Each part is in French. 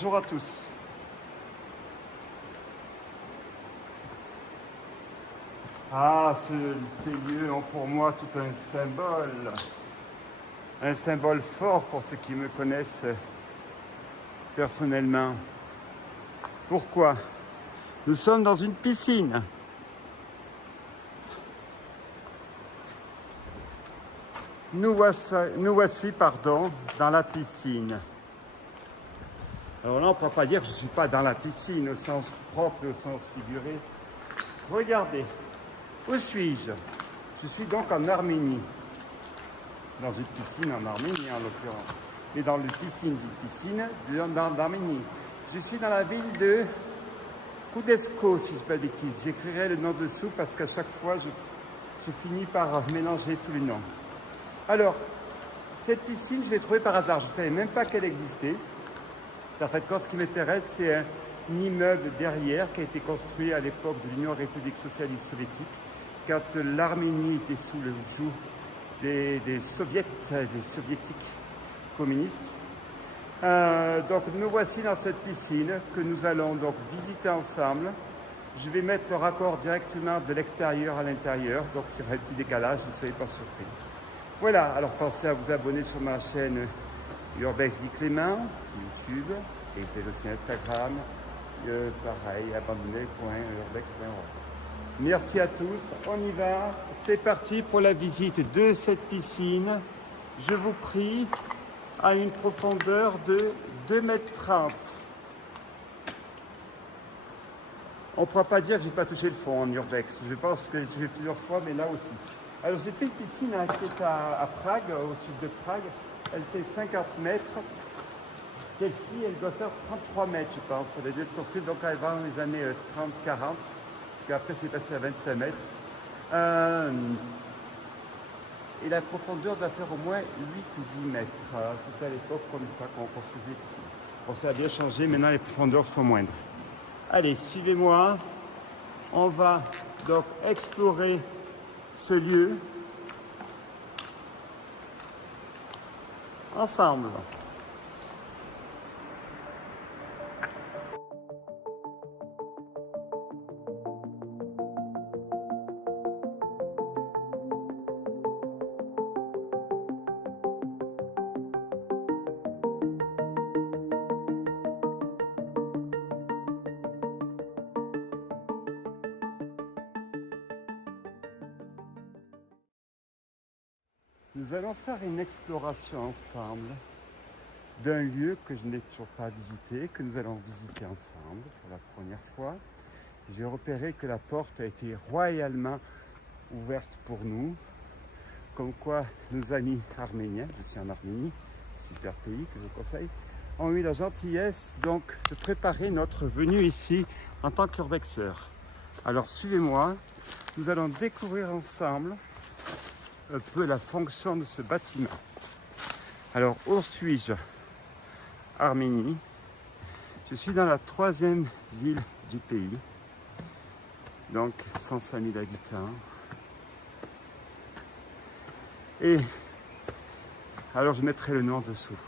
Bonjour à tous. Ah, ces lieux ont pour moi tout un symbole fort pour ceux qui me connaissent personnellement. Pourquoi? Nous sommes dans une piscine. Nous voici, dans la piscine. Alors là, on ne peut pas dire que je ne suis pas dans la piscine au sens propre et au sens figuré. Regardez, où suis-je? Je suis donc en Arménie. Dans une piscine en Arménie en l'occurrence. Et dans une piscine d'Arménie. Je suis dans la ville de Koudesko, si je ne dis pas de bêtises. J'écrirai le nom dessous parce qu'à chaque fois, je finis par mélanger tous les noms. Alors, cette piscine, je l'ai trouvée par hasard. Je ne savais même pas qu'elle existait. En fait, quand ce qui m'intéresse, c'est un immeuble derrière qui a été construit à l'époque de l'Union République Socialiste Soviétique, quand l'Arménie était sous le joug des soviétiques communistes. Donc nous voici dans cette piscine que nous allons donc visiter ensemble. Je vais mettre le raccord directement de l'extérieur à l'intérieur, donc il y aura un petit décalage, ne soyez pas surpris. Voilà, alors pensez à vous abonner sur ma chaîne Urbex Guy Clément, YouTube, et c'est aussi Instagram, pareil, abandonné.urbex.org. Merci à tous, on y va, c'est parti pour la visite de cette piscine. Je vous prie, à une profondeur de 2,30 m. On ne pourra pas dire que je n'ai pas touché le fond en Urbex, je pense que j'ai touché plusieurs fois, mais là aussi. Alors j'ai fait une piscine qui est à Prague, au sud de Prague. Elle fait 50 mètres. Celle-ci, elle doit faire 33 mètres, je pense. Elle a dû être construite donc avant les années 30-40, parce qu'après c'est passé à 25 mètres. Et la profondeur doit faire au moins 8 ou 10 mètres. C'était à l'époque comme ça qu'on construisait ici. Bon, ça a bien changé, maintenant les profondeurs sont moindres. Allez, suivez-moi. On va donc explorer ce lieu ensemble. Nous allons faire une exploration ensemble d'un lieu que je n'ai toujours pas visité, que nous allons visiter ensemble pour la première fois. J'ai repéré que la porte a été royalement ouverte pour nous, comme quoi nos amis arméniens, je suis en Arménie, super pays que je conseille, ont eu la gentillesse donc de préparer notre venue ici en tant qu'urbexeur. Alors suivez-moi, nous allons découvrir ensemble un peu la fonction de ce bâtiment. Alors, où suis-je? Arménie. Je suis dans la 3e ville du pays, donc 105 000 habitants. Et alors, je mettrai le nom dessous.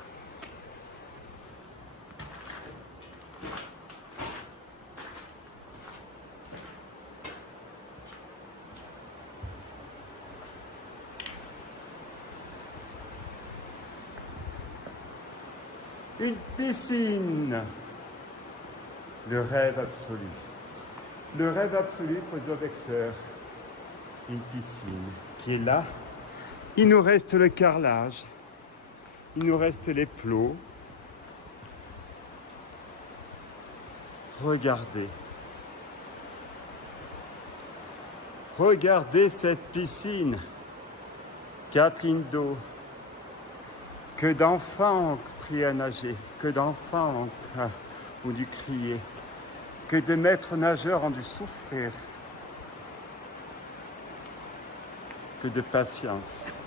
Une piscine, le rêve absolu. Le rêve absolu pour les urbexeurs. Une piscine qui est là. Il nous reste le carrelage, il nous reste les plots. Regardez. Regardez cette piscine. 4 lignes d'eau. Que d'enfants ont appris à nager, que d'enfants ont dû crier, que de maîtres nageurs ont dû souffrir, que de patience.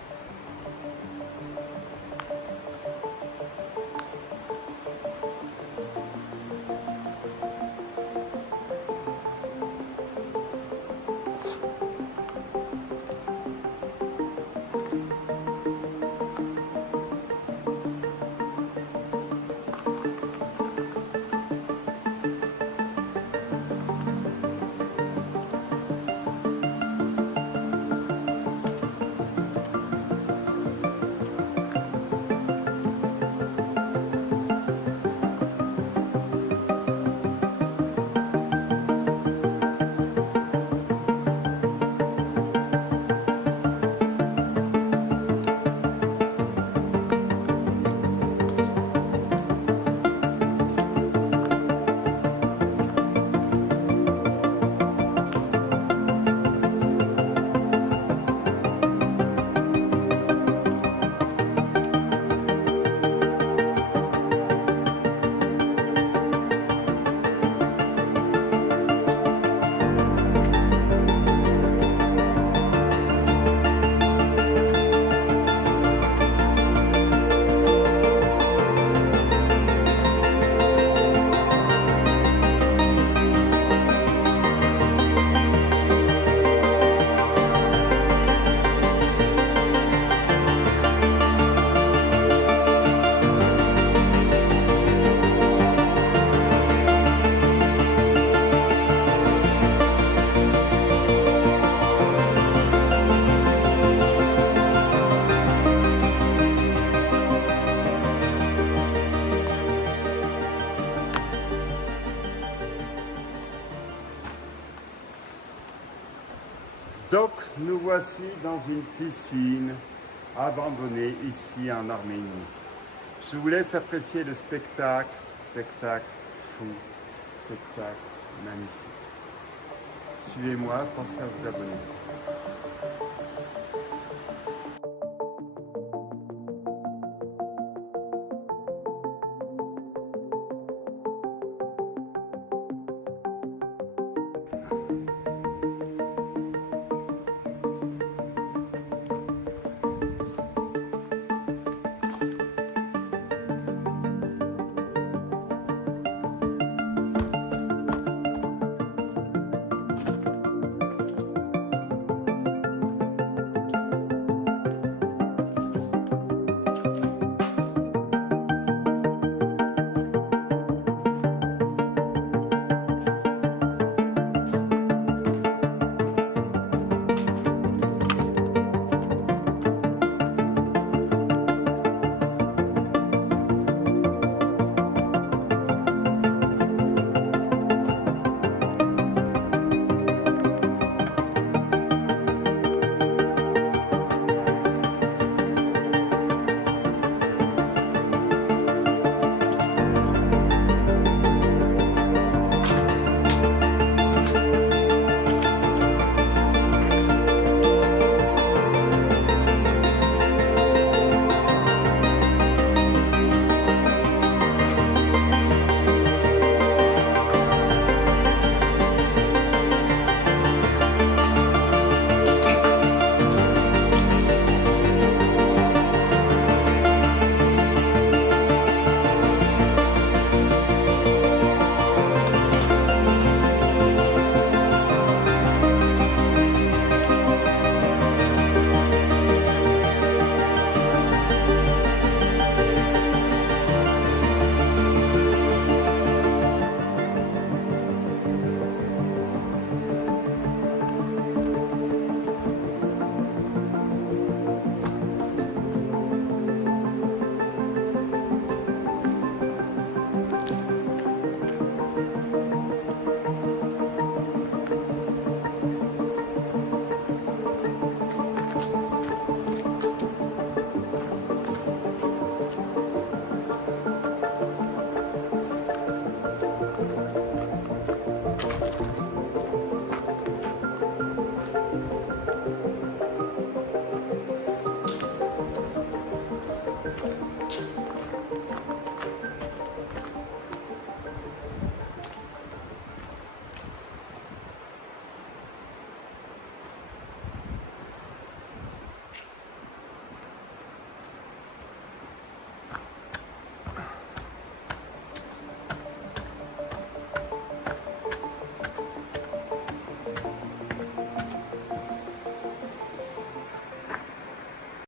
Donc nous voici dans une piscine abandonnée ici en Arménie. Je vous laisse apprécier le spectacle, spectacle fou, spectacle magnifique. Suivez-moi, pensez à vous abonner.